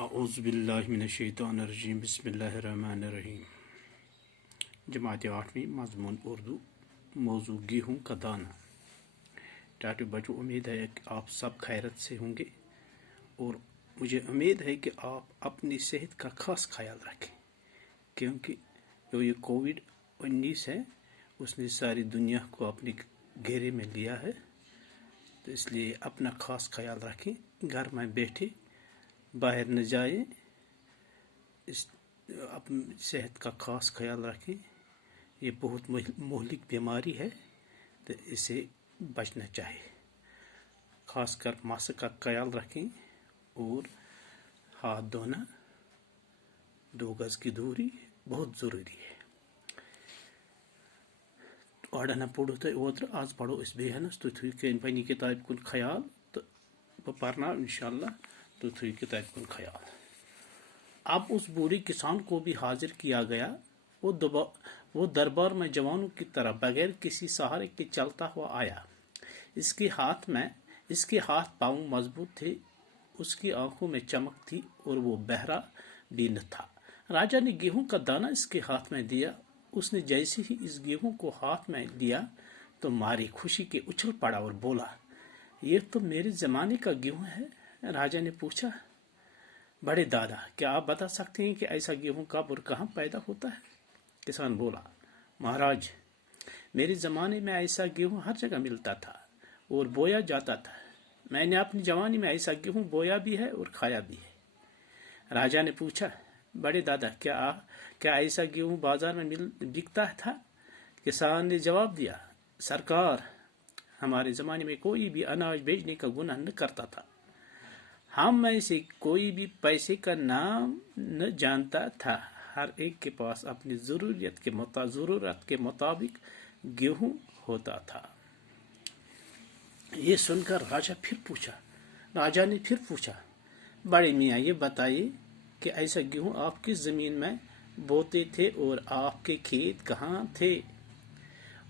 اعوذ باللہ من الشیطان الرجیم بسم اللہ الرحمن الرحیم۔ جماعت 8ویں مضمون اردو، موضوع گیہوں کا دانہ۔ ڈاکٹر بچوں، امید ہے کہ آپ سب خیرت سے ہوں گے اور مجھے امید ہے کہ آپ اپنی صحت کا خاص خیال رکھیں، کیونکہ جو یہ کووڈ-19 ہے اس نے ساری دنیا کو اپنے گھیرے میں لیا ہے، تو اس لیے اپنا خاص خیال رکھیں، گھر میں بیٹھے باہر نہ جائیں، اپنی صحت کا خاص خیال رکھیں۔ یہ بہت مہلک بیماری ہے تو اسے بچنا چاہیے، خاص کر ماسک کا خیال رکھیں اور ہاتھ دھونا، 2 گز کی دوری بہت ضروری ہے۔ آڈنا پوڑو تو اوتر آج پڑھو اس بیہنس تو تھی کہ پنی کتاب کن خیال تو وہ پڑھنا انشاءاللہ تو تھی کتاب کن خیال۔ اب اس بوڑھے کسان کو بھی حاضر کیا گیا، وہ دربار میں جوانوں کی طرح بغیر کسی سہارے کے چلتا ہوا آیا۔ اس کے ہاتھ پاؤں مضبوط تھے، اس کی آنکھوں میں چمک تھی اور وہ بہرا بھی نہ تھا۔ راجا نے گیہوں کا دانہ اس کے ہاتھ میں دیا۔ اس نے جیسے ہی اس گیہوں کو ہاتھ میں لیا تو ماری خوشی کے اچھل پڑا اور بولا، یہ تو میرے زمانے کا گیہوں ہے۔ راجا نے پوچھا، بڑے دادا، کیا آپ بتا سکتے ہیں کہ ایسا گیہوں کب اور کہاں پیدا ہوتا ہے؟ کسان بولا، مہاراج، میرے زمانے میں ایسا گیہوں ہر جگہ ملتا تھا اور بویا جاتا تھا۔ میں نے اپنی جوانی میں ایسا گیہوں بویا بھی ہے اور کھایا بھی ہے۔ راجا نے پوچھا، بڑے دادا، کیا ایسا گیہوں بازار میں بکتا تھا؟ کسان نے جواب دیا، سرکار، ہمارے زمانے میں کوئی بھی اناج بیچنے کا گناہ نہ کرتا تھا۔ ہم میں سے کوئی بھی پیسے کا نام نہ جانتا تھا، ہر ایک کے پاس اپنی ضرورت کے مطابق گیہوں ہوتا تھا۔ یہ سن کر راجا نے پھر پوچھا، بڑے میاں، یہ بتائیے کہ ایسا گیہوں آپ کس زمین میں بوتے تھے اور آپ کے کھیت کہاں تھے؟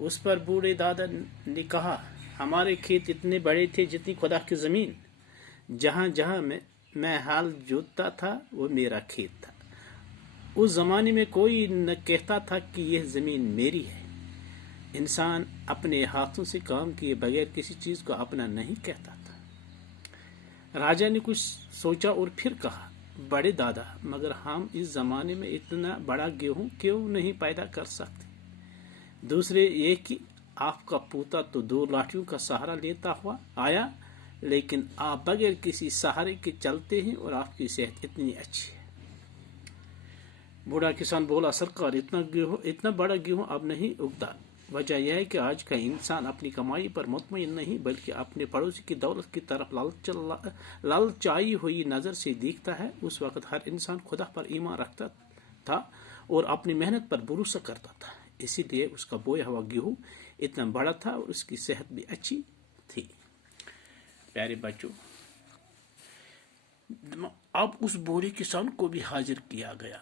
اس پر بوڑھے دادا نے کہا، ہمارے کھیت اتنے بڑے تھے جتنی خدا کی زمین، جہاں جہاں میں ہل جوتتا تھا وہ میرا کھیت تھا۔ اس زمانے میں کوئی نہ کہتا تھا کہ یہ زمین میری ہے۔ انسان اپنے ہاتھوں سے کام کیے بغیر کسی چیز کو اپنا نہیں کہتا تھا۔ راجا نے کچھ سوچا اور پھر کہا، بڑے دادا، مگر ہم اس زمانے میں اتنا بڑا گیہوں کیوں نہیں پیدا کر سکتے؟ دوسرے یہ کہ آپ کا پوتا تو 2 لاٹھیوں کا سہارا لیتا ہوا آیا، لیکن آپ بغیر کسی سہارے کے چلتے ہیں اور آپ کی صحت اتنی اچھی ہے۔ بوڑھا کسان بولا، سرکار، اتنا بڑا گیہوں اب نہیں اگتا۔ وجہ یہ ہے کہ آج کا انسان اپنی کمائی پر مطمئن نہیں بلکہ اپنے پڑوسی کی دولت کی طرف لالچائی ہوئی نظر سے دیکھتا ہے۔ اس وقت ہر انسان خدا پر ایمان رکھتا تھا اور اپنی محنت پر بھروسہ کرتا تھا، اسی لیے اس کا بویا ہوا گیہوں اتنا بڑا تھا اور اس کی صحت بھی اچھی تھی۔ پیارے بچوں، اب اس بوڑھے کسان کو بھی حاضر کیا گیا۔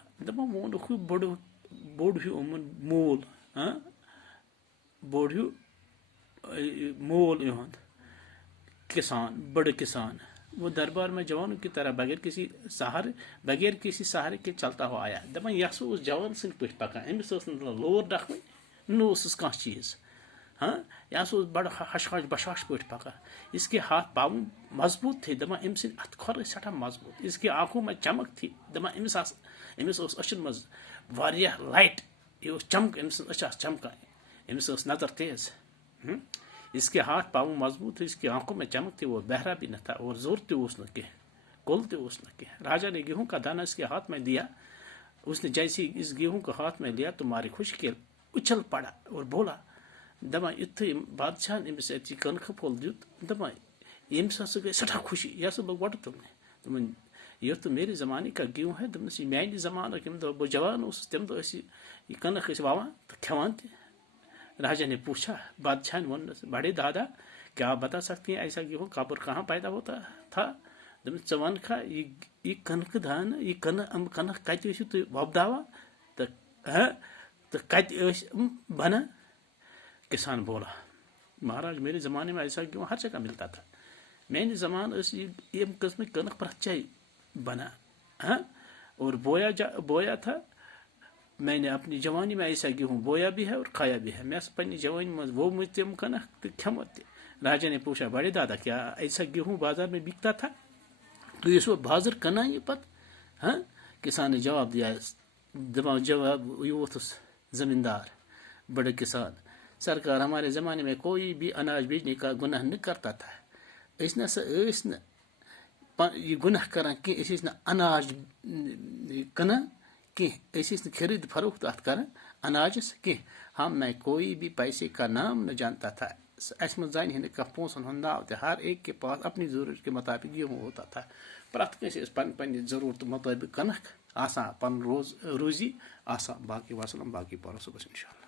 بڑے کسان وہ دربار میں جوانوں کی طرح بغیر کسی سہارے کے چلتا ہوا آیا۔ دپان یہ سا اس جوان سن پہ پکان، امس لور ڈکھویں نہ اوسس کانٛہہ چیز، یہ سا بڑا حشاش بشاش پہ پکان۔ اس کے ہاتھ پاؤں مضبوط تھے، دپان ام سن اتھ کھور سٹھا مضبوط۔ اس کی آنکھوں میں چمک تھی، دپان امس اچھن مز واریاہ لائٹ، یہ چمک، ام سن اچھ چمکان، امس نظر تیز۔ اس کے ہاتھ پاؤں مضبوط تھے، اس کی آنکھوں میں چمک تھی، وہ بہرا بھی نہ تھا اور زور تہ اوس نہ کینٛہہ، کل تہ اوس نہ کینٛہہ۔ راجا نے گیہوں کا دانہ اس کے ہاتھ میں دیا۔ اس نے جیسے اس گیہوں کو ہاتھ میں لیا تو ماری خوشی کے اچھل پڑا اور بولا، دپان یتھے بادشاہ امس اتھی کنکھ پھول دیت، دپان یمس ہسا گئی سٹھا خوشی، یہ ہسا لوگ وٹہ تلنے، دپان یہ تو میرے زمانے کا گیہوں ہے، دپنس یہ میانہ زمانہ ییٚمہِ دۄہ بہٕ جوان اوسُس تمہِ دۄہ ٲسۍ یہ کنکھ ٲسۍ ووان تو کھیوان تہِ۔ راجا نے پوچھا، بادشاہ نے وننس، بڑے دادا، کیا آپ بتا سکتے ہیں ایسا گیہوں کب اور کہاں پیدا ہوتا تھا؟ دپنس ژٕ ونکھا یہ کنکھ دانہ، یہ کنکھ کتہِ ٲسِو تُہۍ وۄپداوان تو کتہِ ٲسۍ بنان؟ کسان بولا، مہاراج، میرے زمانے میں ایسا گیہوں ہر جگہ ملتا تھا۔ میانہ زمان یم قسمک کنکھ پرٛٮ۪تھ جایہِ بنان۔ ہاں اور بویا تھا میں نے اپنی جوانی میں ایسا گیہوں بویا بھی ہے اور کھایا بھی ہے. میں پنی جوانی میں وہ مجھ تم کنک تو کھمت تہ. راجا نے پوچھا بڑے دادا کیا ایسا گیہوں بازار میں بکتا تھا؟ تو یہ بازر کنان یہ پت. ہاں کسان نے جواب دیا جواب یہ ووتھس زمیندار بڑے کسان سرکار ہمارے زمانے میں کوئی بھی اناج بیچنے کا گناہ نہ کرتا تھا. اس نسا یہ گناہ کران کی اس نہ اناج کنان کی اس خرید فروخت ات کران اناجس کی. ہم میں کوئی بھی پیسے کا نام نہ جانتا تھا. اس میں زان ہند کا پونسن ہند ناو تہ ہر ایک کے پاس اپنی ضرورت کے مطابق یہ ہوتا تھا. پرت کنس پن ضرورت مطابق کنک آسان پن روزی آسان. باقی وسلم باقی پرو صبح انشاءاللہ.